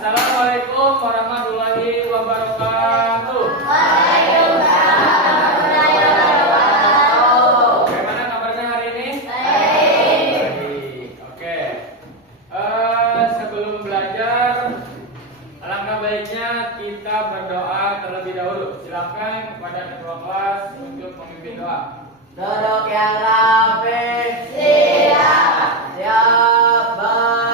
Assalamualaikum warahmatullahi wabarakatuh. Waalaikumsalam warahmatullahi wabarakatuh. Bagaimana kabarnya hari ini? Baik. Baik. Oke. Sebelum belajar, alangkah baiknya kita berdoa terlebih dahulu. Silakan kepada ketua kelas untuk memimpin doa. Duduk yang rapi. Siap. Siap berdoa.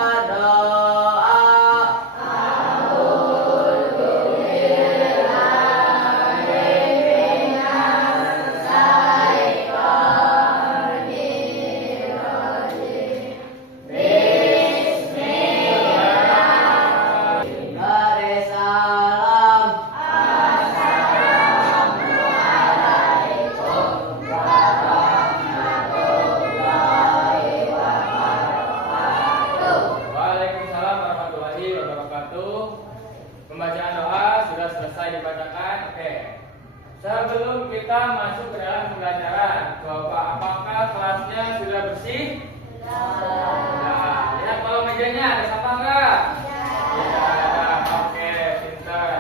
Beri salam. Waalaikumsalam warahmatullahi wabarakatuh. Pembacaan doa sudah selesai dibacakan. Oke. Sebelum kita masuk ke dalam pembelajaran, coba apakah kelasnya sudah bersih? Nah, lihat kalau mejanya ada sampah enggak? Tidak ada. Oke, pintar.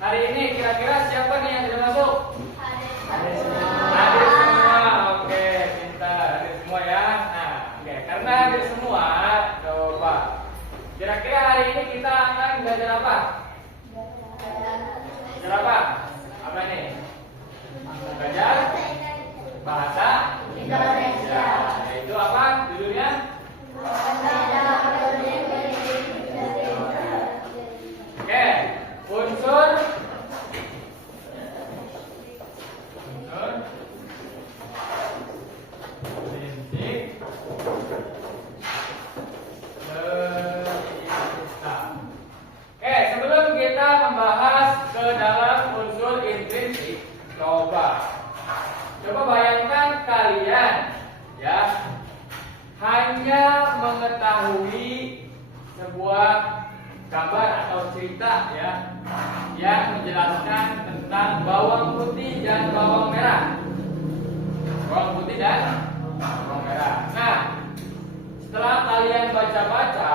Hari ini kira-kira siapa nih yang tidak masuk? Hadir semua. Oke, pintar. Hadir semua ya. Nah, oke. Karena hadir semua, coba. Kira-kira hari ini kita akan belajar apa? Belajar apa? Apa nih? Belajar bahasa Indonesia. Itu apa judulnya? Oke, unsur prinsip cerita. Oke, sebelum kita membahas ke dalam unsur intrinsik, coba bayangkan kalian ya hanya mengetahui sebuah gambar atau cerita ya yang menjelaskan tentang bawang putih dan bawang merah. Bawang putih dan bawang merah. Nah, setelah kalian baca-baca,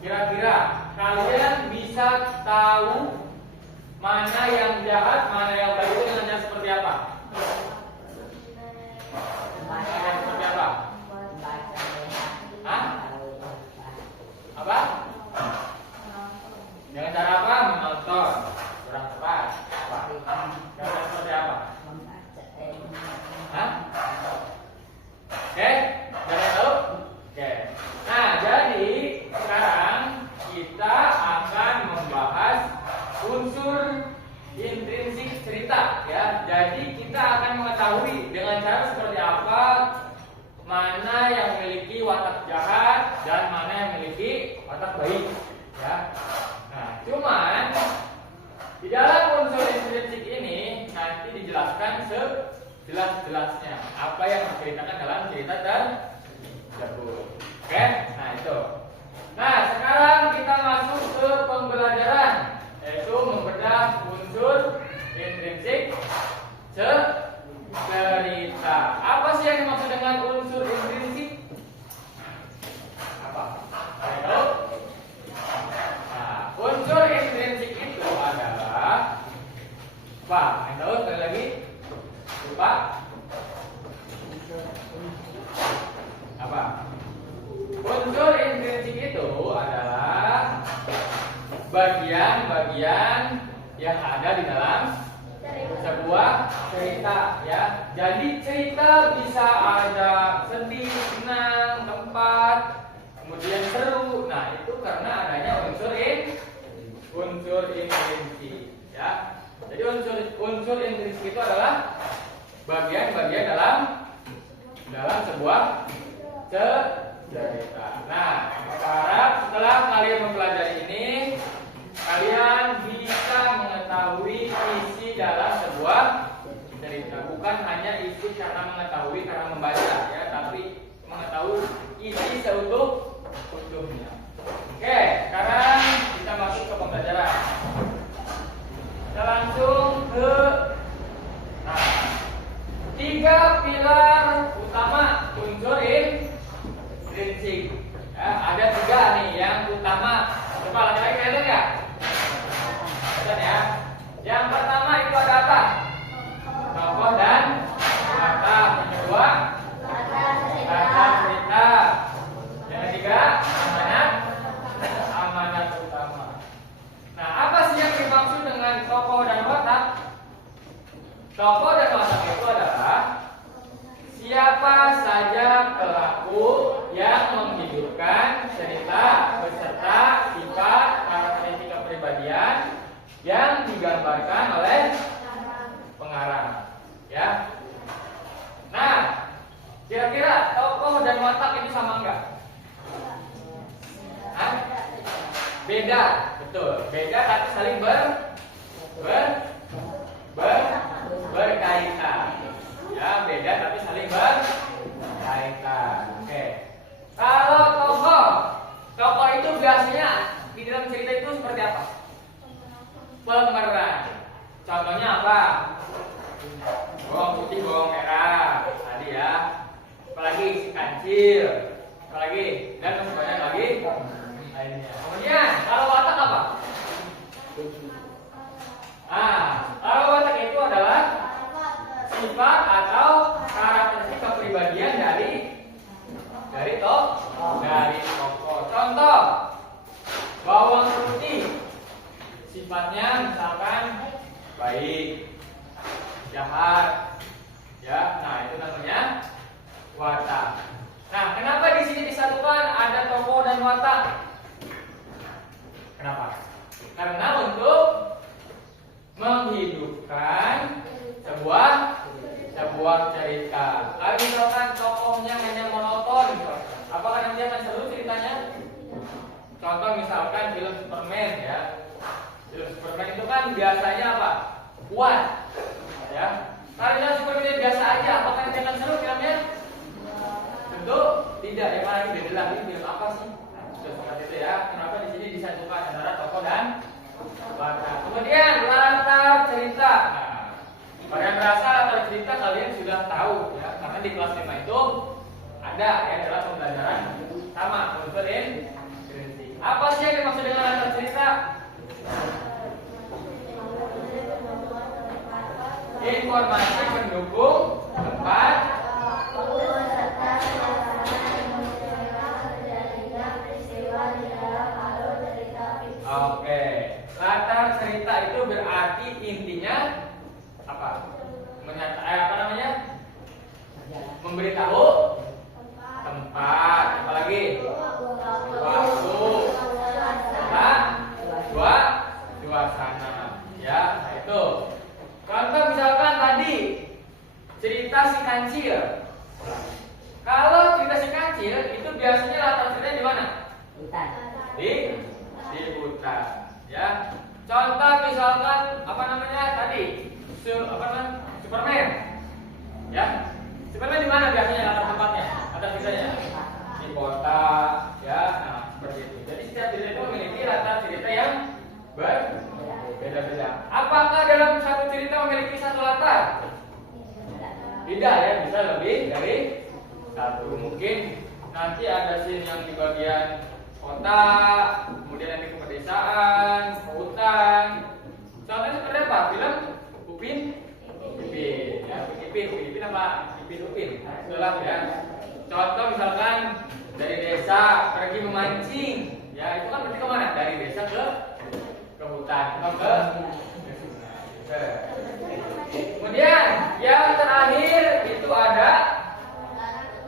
kira-kira kalian bisa tahu mana yang jahat, mana yang baik itu dengan seperti apa? Seperti apa? Hah? Apa? Dengan cara apa? Menonton. Kurang tepat. Apa? Cara seperti apa? Hah? Oke? Jangan tahu? Oke. Nah, jadi sekarang kita akan membahas unsur intrinsik cerita ya. Jadi kita akan mengetahui dengan cara seperti apa mana yang memiliki watak jahat dan mana yang memiliki watak baik ya. Nah, cuman di dalam unsur intrinsik ini nanti dijelaskan sejelas-jelasnya apa yang diceritakan dalam cerita tersebut. Oke? Nah, itu. Nah, sekarang kita masuk ke pembelajaran yaitu membedah unsur intrinsik cerita. Apa sih yang dimaksud dengan unsur intrinsik? Apa? Ada tahu? Nah, unsur intrinsik itu adalah apa? Yang tahu sekali lagi? Lupa? Apa? Unsur intrinsik itu adalah bagian-bagian yang ada di dalam sebuah cerita ya. Jadi cerita bisa ada sedih, senang, tempat, kemudian seru. Nah, itu karena adanya unsur intrinsik ya. Jadi unsur intrinsik itu adalah bagian-bagian dalam sebuah cerita. Nah, sekarang setelah kalian mempelajari ini, kalian bisa mengetahui isi dalam sebuah cerita. Bukan hanya isi karena mengetahui karena membaca ya, tapi mengetahui isi seutuhnya. Oke, sekarang kita masuk ke pembelajaran. Kita langsung ke tiga pilar utama unsur intrinsik. Ya, ada tiga nih yang utama. Coba lagi-lagi digambarkan oleh pengarang. Ya. Nah, kira-kira tokoh dan watak itu sama enggak? Hah? Beda, betul. Beda tapi saling berkaitan. Ya, beda tapi saling berkaitan. Oke. Kalau tokoh itu biasanya di dalam cerita itu seperti apa? Pemeran. Contohnya apa? Bawang putih, bawang merah. Tadi ya. Apalagi si kancil. Apalagi dan masih banyak lagi lainnya. Kemudian kalau watak apa? Kalau watak itu adalah sifat atau karakteristik kepribadian dari tokoh. Contoh, bawang putih sifatnya misalkan baik, jahat, ya. Nah, itu namanya watak. Nah, kenapa di sini disatukan ada tokoh dan watak? Kenapa? Karena untuk menghidupkan sebuah cerita. Kalau misalkan tokohnya hanya monoton, apakah nanti akan seru ceritanya? Contoh misalkan film Superman, ya. Film Superman itu kan biasanya apa? Kuat, ya. Karena Superman biasa aja, apakah nanti akan seru filmnya? Tentu tidak. Yang mana beda lagi film apa sih? Seperti itu ya. Kenapa di sini disatukan antara tokoh dan watak. Kemudian latar cerita. Nah, kalian merasa latar cerita kalian sudah tahu, ya. Karena di kelas 5 itu ada ya dalam pembelajaran sama unsur intrinsik. Apa sih yang dimaksud dengan latar cerita? Informasi pendukung tempat Oke, latar cerita itu berarti intinya apa? Memberitahu tempat, apalagi waktu, suasana, ya. Nah, itu. Contoh misalkan tadi cerita si kancil. Kalau cerita si kancil itu biasanya latar ceritanya di mana? Hutan. Di hutan, ya. Contoh misalkan tadi Superman, ya. Superman di mana biasanya latar tempatnya? Latar ceritanya di kota, ya. Nah, seperti itu. Jadi setiap cerita itu memiliki latar cerita yang berbeda-beda. Apakah dalam satu cerita memiliki satu latar? Tidak, ya. Bisa lebih dari satu. Mungkin nanti ada scene yang di bagian kota, kemudian nanti ke pedesaan, hutan. Contohnya seperti apa? Film Upin Ipin, ya. Upin apa? Upin. Nah, itulah, ya. Contoh misalkan dari desa pergi memancing, ya. Itu kan berarti kemana? Dari desa ke hutan, atau ke sungai. Kemudian yang terakhir itu ada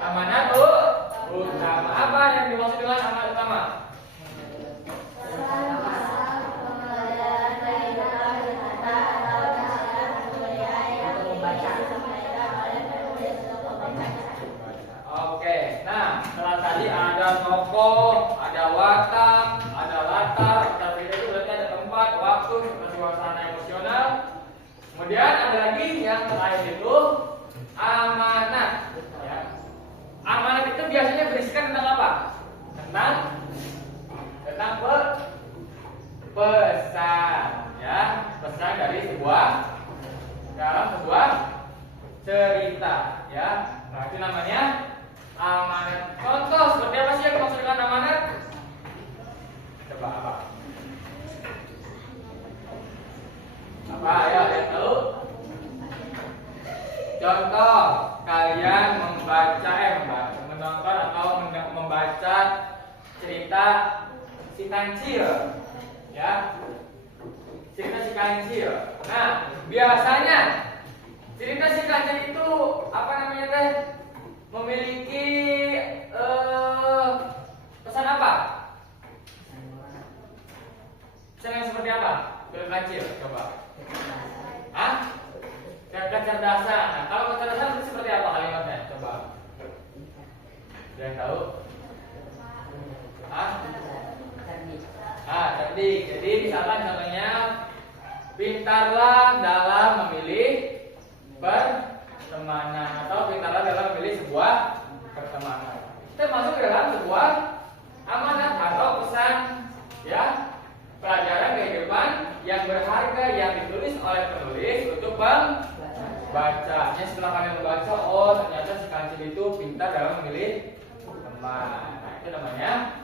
amanat utama. Apa yang dimaksud dengan amanat utama? Oke, nah setelah tadi ada tokoh, ada watak, ada latar itu berarti ada tempat, waktu, suasana emosional. Kemudian ada lagi yang terakhir itu amanat. Ya. Amanat itu biasanya berisikan tentang apa? Tentang pesan, ya, pesan dari dalam sebuah cerita, ya. Nah, itu namanya amanat. Contoh seperti apa sih yang dimaksud dengan amanat? Coba apa? Ayo yang tahu? Contoh kalian menonton atau membaca cerita si kancil, ya. Cerita si kancil. Nah, biasanya cerita si kancil itu memiliki pesan apa? Pesan yang seperti apa? Film kancil, coba. Hah? Kecerdasan. Nah, kalau kecerdasan itu seperti apa kalimatnya? Coba. Ada yang tahu? Hah? Cerdik. Jadi misalkan contohnya pintarlah dalam memilih pertemanan atau pintarlah dalam memilih sebuah pertemanan. Itu masuk ke dalam sebuah amanat atau pesan, ya, pelajaran kehidupan yang berharga yang ditulis oleh penulis untuk membacanya. Setelah kalian membaca, oh ternyata si kancil itu pintar dalam memilih teman. Nah, itu namanya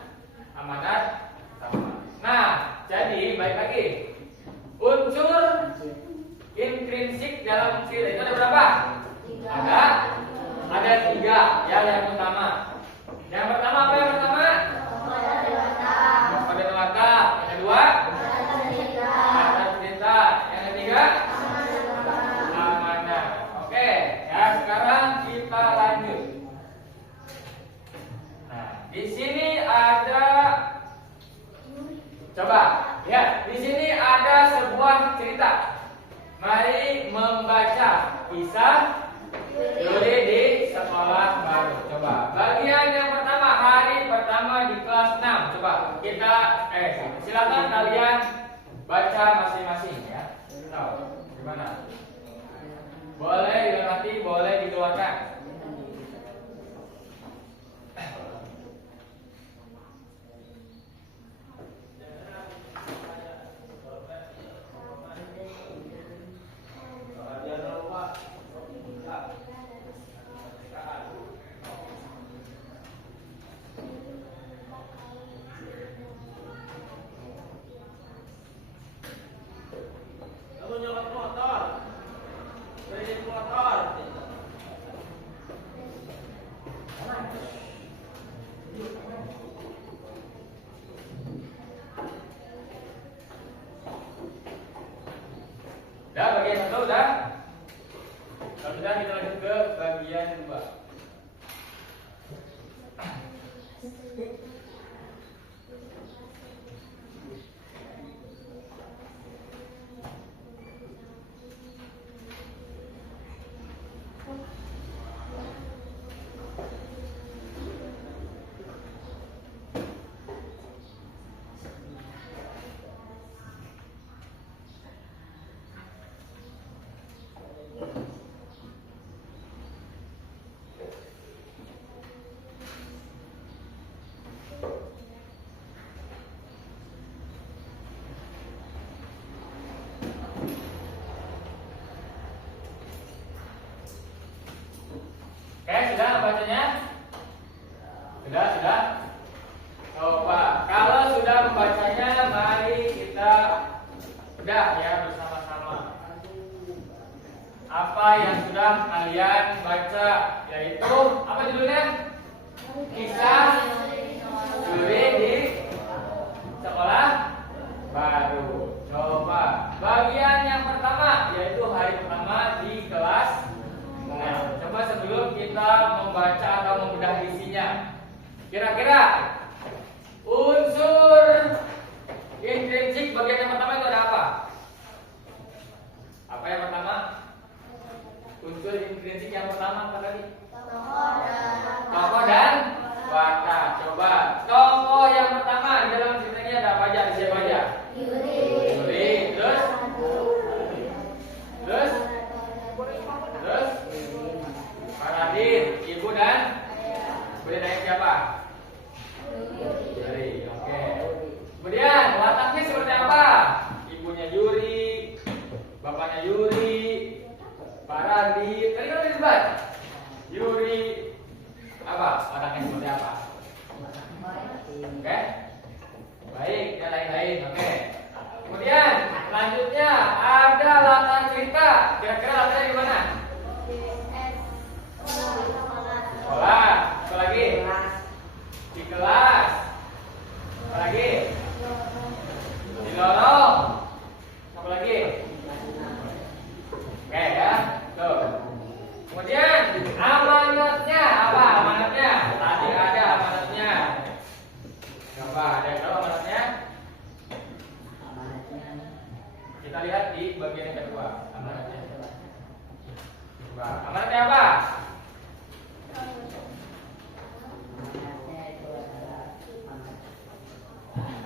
amanat teman. Nah, jadi baik lagi. Unsur intrinsik dalam sila itu ada berapa? Ada 3. Ya, yang pertama. Yang pertama apa yang pertama? Pada mata. Yang kedua? Ada cerita. Yang ketiga? Amanah. Oke, ya sekarang kita lanjut. Nah, di sini ada, coba ya, di sini ada sebuah cerita. Mari membaca kisah Yuri di sekolah baru. Coba bagian yang pertama, hari pertama di kelas 6. Coba kita silakan kalian baca masing-masing ya. Tahu gimana? Boleh dilewati, boleh dikeluarkan. Udah bagian 1 udah. Kalau sudah kita lanjut ke bagian 2. Oke, sudah membacanya? Sudah? Coba, kalau sudah membacanya, mari kita udah ya bersama-sama. Apa yang sudah kalian baca, yaitu apa judulnya? Kisah Yuri di sekolah baru. Coba, bagian yang pertama, yaitu hari pertama di kelas. Nah, coba sebelum kita membaca atau membedah isinya, kira-kira unsur intrinsik bagian yang pertama itu ada apa? Apa yang pertama? Unsur intrinsik yang pertama apa tadi? Tokoh dan watak. Coba tokoh yang pertama di dalam ceritanya ada apa aja? Siapa aja? Yuri. Terus? Paradin, ibu dan budaya siapa? Yuri. Oke. Kemudian wataknya seperti apa? Ibunya Yuri, bapaknya Yuri, Paradin. Tadi kan disebut Yuri. Apa? Wataknya seperti apa? Oke. Baik, dan lain-lain. Oke. Kemudian selanjutnya ada latar cerita. Kira-kira latarnya di mana? Sekolah. Apa lagi? Kita lihat di bagian yang kedua. Amanatnya. Coba, amanatnya apa?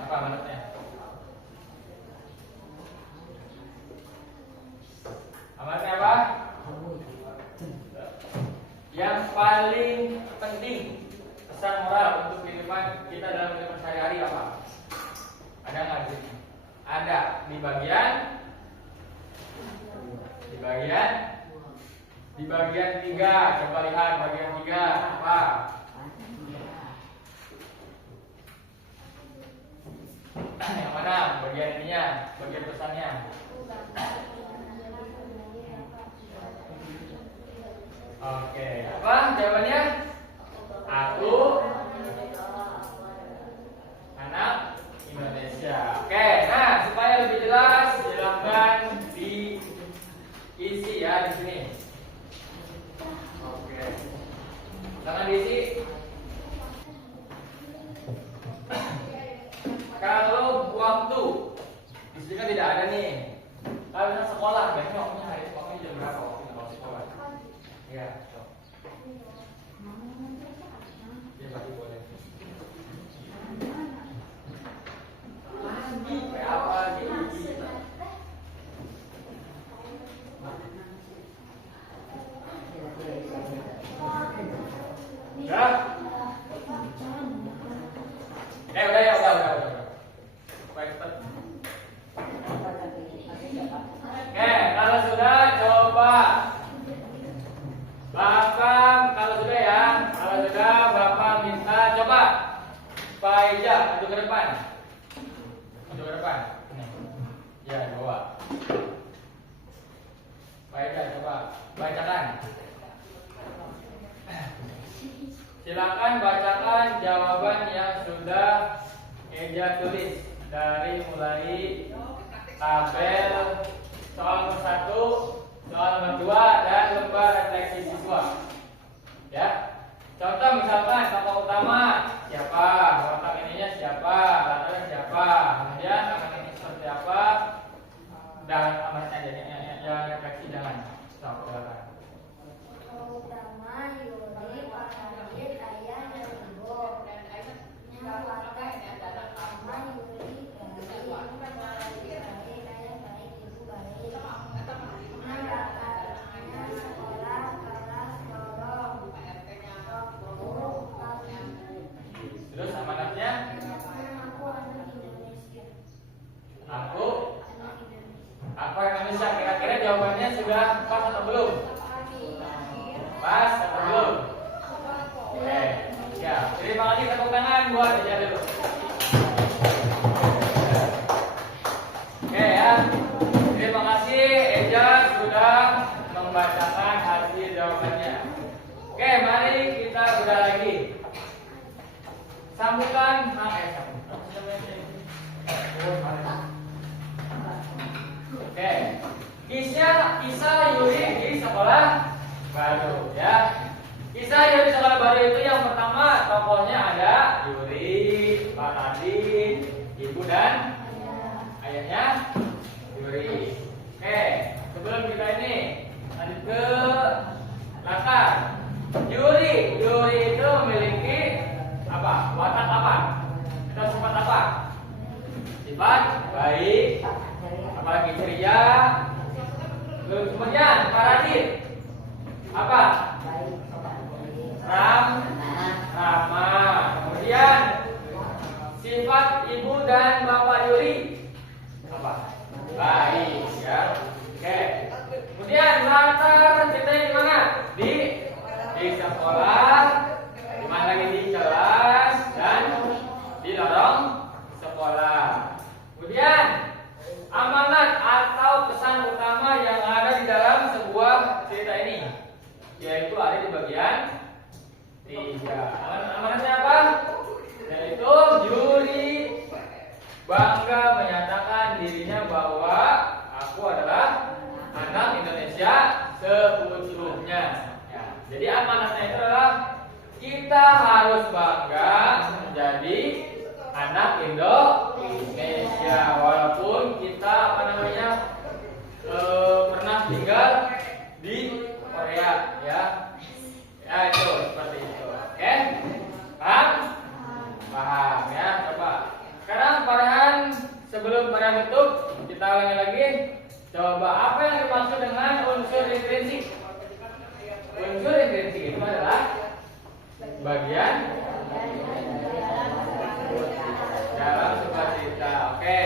Apa amanatnya? Amanatnya apa? Yang paling penting pesan moral untuk kehidupan kita dalam kehidupan sehari-hari apa? Ada nggak di sini? Ada di bagian 3. Coba lihat bagian 3 apa? Yang mana? Bagian ininya, bagian pesannya. Oke, apa jawabannya? Aku anak Indonesia. Oke, nah supaya lebih jelas silakan diisi ya di sini. Oke, silakan diisi. Kalau waktu di sini kan tidak ada nih. Kalau misalnya sekolah, biasanya waktunya hari waktunya jam berapa waktunya kalau sekolah? Iya, so. Ya pasti boleh. Pagi kayak apa gitu? Ya. Udah ya, udah. Baik, cepat. Oke, kalau sudah coba Bapak, kalau sudah ya, Bapak minta coba Pak Ija maju ke depan. Ya, di bawah. Pak Ija coba bacakan. Silakan bacakan jawaban yang sudah Eja tulis dari mulai tabel soal nomor 1, soal nomor 2 dan lembar refleksi siswa. Ya. Contoh misalkan tokoh utama siapa, watak ininya siapa, latarnya siapa, kemudian akan ini seperti apa, dan amatnya jangan refleksi jangan. Stop, silakan. Utama Yuri, Pak Adit, Ayah, dan Ibu. Yang watak utama Yuri, baik, Pak Adit, baik, Ayah baik, Ibu baik. Yang latarnya sekolah, kelas, lorong. Terus amanatnya? Aku anak Indonesia. Aku Indonesia. Kira-kira jawabannya sudah pas atau belum? Pas atau belum? Oke, ya. Terima kasih, tepuk tangan buat Eja dulu. Oke ya. Terima kasih Eja sudah membacakan hasil jawabannya. Oke, mari kita udah lagi. Sambungkan Oke. Kisah Yuri di sekolah baru ya. Kisah Yuri di sekolah baru itu yang pertama tokohnya ada Yuri, Pak Adit, Ibu dan ayahnya Yuri. Oke, sebelum kita ini lanjut ke latar. Yuri itu memiliki apa? Watak apa? Atau sifat apa? Sifat baik, apalagi ceria. Kemudian Pak Radit apa? Ramah. Kemudian sifat Ibu dan Bapak Yuri apa? Baik ya. Oke. Kemudian latar ceritanya di mana? Di sekolah. Di mana lagi? Di kelas dan di lorong sekolah. Kemudian amanat atau pesan utama yang ada di dalam sebuah cerita ini, yaitu ada di bagian 3. Amanatnya apa? Yaitu Yuri bangga menyatakan dirinya bahwa aku adalah anak Indonesia seutuhnya. Ya, jadi amanatnya itu adalah kita harus bangga menjadi anak Indonesia walaupun kita sebelum pada tutup, kita ulangi lagi. Coba apa yang dimaksud dengan unsur intrinsik? Unsur intrinsik itu adalah bagian dalam sukacita. Oke.